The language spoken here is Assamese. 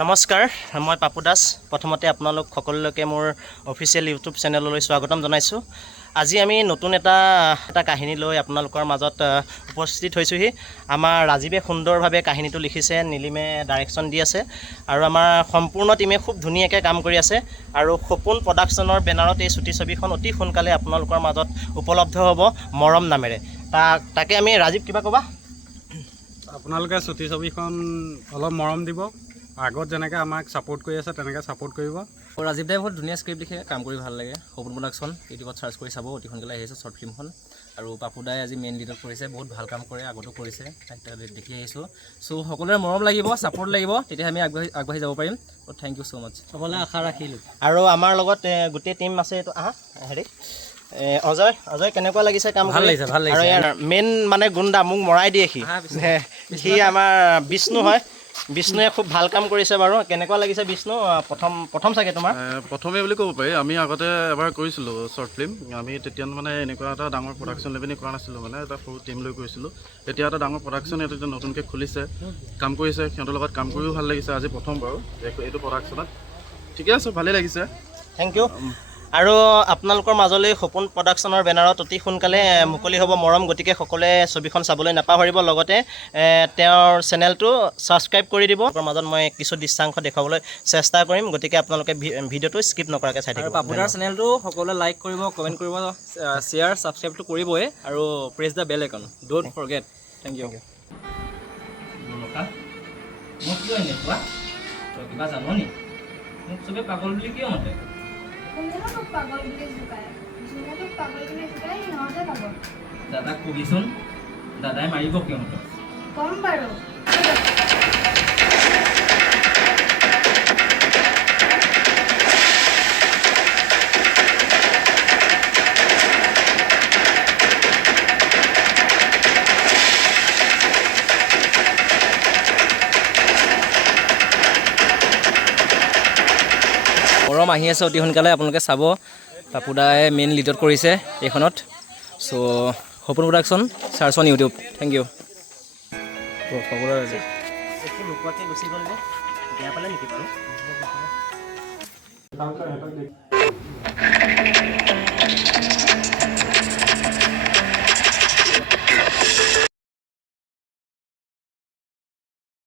নমস্কাৰ, মই পাপু দাস। প্ৰথমতে আপোনালোক সকলোলৈকে মোৰ অফিচিয়েল ইউটিউব চেনেললৈ স্বাগতম জনাইছোঁ। আজি আমি নতুন এটা কাহিনী লৈ আপোনালোকৰ মাজত উপস্থিত হৈছোঁহি। আমাৰ ৰাজীৱে সুন্দৰভাৱে কাহিনীটো লিখিছে, নীলিমে ডাইৰেকশ্যন দি আছে আৰু আমাৰ সম্পূৰ্ণ টীমে খুব ধুনীয়াকৈ কাম কৰি আছে। আৰু সপোন প্ৰডাকশ্যনৰ বেনাৰত এই চুটি ছবিখন অতি সোনকালে আপোনালোকৰ মাজত উপলব্ধ হ'ব মৰম নামেৰে। তাকে আমি ৰাজীৱ কিবা ক'বা? আপোনালোকে চুটি ছবিখন অলপ মৰম দিব, আগত যেনেকৈ আমাক ছাপোৰ্ট কৰি আছে তেনেকৈ ছাপোৰ্ট কৰিব। ৰাজীৱ দাই বহুত ধুনীয়া স্ক্ৰিপ্ট লিখে, কাম কৰি ভাল লাগে। সপোন প্ৰডাকশ্যন ইউটিউবত চাৰ্চ কৰি চাব, অতি সোনকালে আহিছে শ্বৰ্ট ফিল্মখন। আৰু পাপু দাই আজি মেইন লিডত কৰিছে, বহুত ভাল কাম কৰে, আগতো কৰিছে, দেখি আহিছোঁ। চ' সকলোৰে মৰম লাগিব, ছাপোৰ্ট লাগিব, তেতিয়া আমি আগবাঢ়ি যাব পাৰিম। থেংক ইউ ছ' মাছ, সকলোৱে আশা ৰাখিলোঁ। আৰু আমাৰ লগত গোটেই টীম আছে। এইটো অজয় কেনেকুৱা লাগিছে কাম? ভাল লাগিছে, ভাল লাগিছে। আৰু ইয়াৰ মেইন মানে গুণ্ডা মোক মৰাই দিয়ে সি আমাৰ বিষ্ণু হয়। বিষ্ণুৱে খুব ভাল কাম কৰিছে বাৰু। কেনেকুৱা লাগিছে বিষ্ণু? প্ৰথম চাগে তোমাৰ? প্ৰথমে বুলি ক'ব পাৰি। আমি আগতে এবাৰ কৰিছিলোঁ শ্বৰ্ট ফিল্ম। আমি তেতিয়া মানে এনেকুৱা এটা ডাঙৰ প্ৰডাকশ্যন লেভেলি কৰা নাছিলোঁ, মানে এটা সৰু টীম লৈ কৰিছিলোঁ। এতিয়া এটা ডাঙৰ প্ৰডাকশ্যন এতিয়া নতুনকৈ খুলিছে, কাম কৰিছে, সিহঁতৰ লগত কাম কৰিও ভাল লাগিছে। আজি প্ৰথম বাৰু এইটো প্ৰডাকশ্যনত, ঠিকে আছে, ভালেই লাগিছে। Thank you. আৰু আপোনালোকৰ মাজলৈ সপোন প্ৰডাকশ্যনৰ বেনাৰত অতি সোনকালে মুকলি হ'ব মৰম, গতিকে সকলোৱে ছবিখন চাবলৈ নাপাহৰিব। লগতে তেওঁৰ চেনেলটো ছাবস্ক্ৰাইব কৰি দিব। মাজত মই কিছু দৃশ্যাংশ দেখুৱাবলৈ চেষ্টা কৰিম, গতিকে আপোনালোকে ভিডিঅ'টো স্কিপ নকৰাকৈ চাই থাকিব। পাপু দাৰ চেনেলটো সকলোৱে লাইক কৰিব, কমেণ্ট কৰিব, শ্বেয়াৰ, ছাবস্ক্ৰাইবটো কৰিবই, আৰু press the bell icon, don't forget. Thank you. মোক কিয় এনেকুৱা? তই কিবা জানো নি? মোক চবে পাগল বুলি কিয় মাতে? দাদাক কবিচোন, দাদাই মাৰিব সিহঁতক। কম বাৰু। মৰম আহি আছে অতি সোনকালে, আপোনালোকে চাব। পাপু দাই মেইন লিডত কৰিছে এইখনত। চ' Sapon production, search on YouTube. Thank you. সকলোৰে একো নোকোৱাকৈ গুচি গ'ল যে, বেয়া পালে নেকি বাৰু?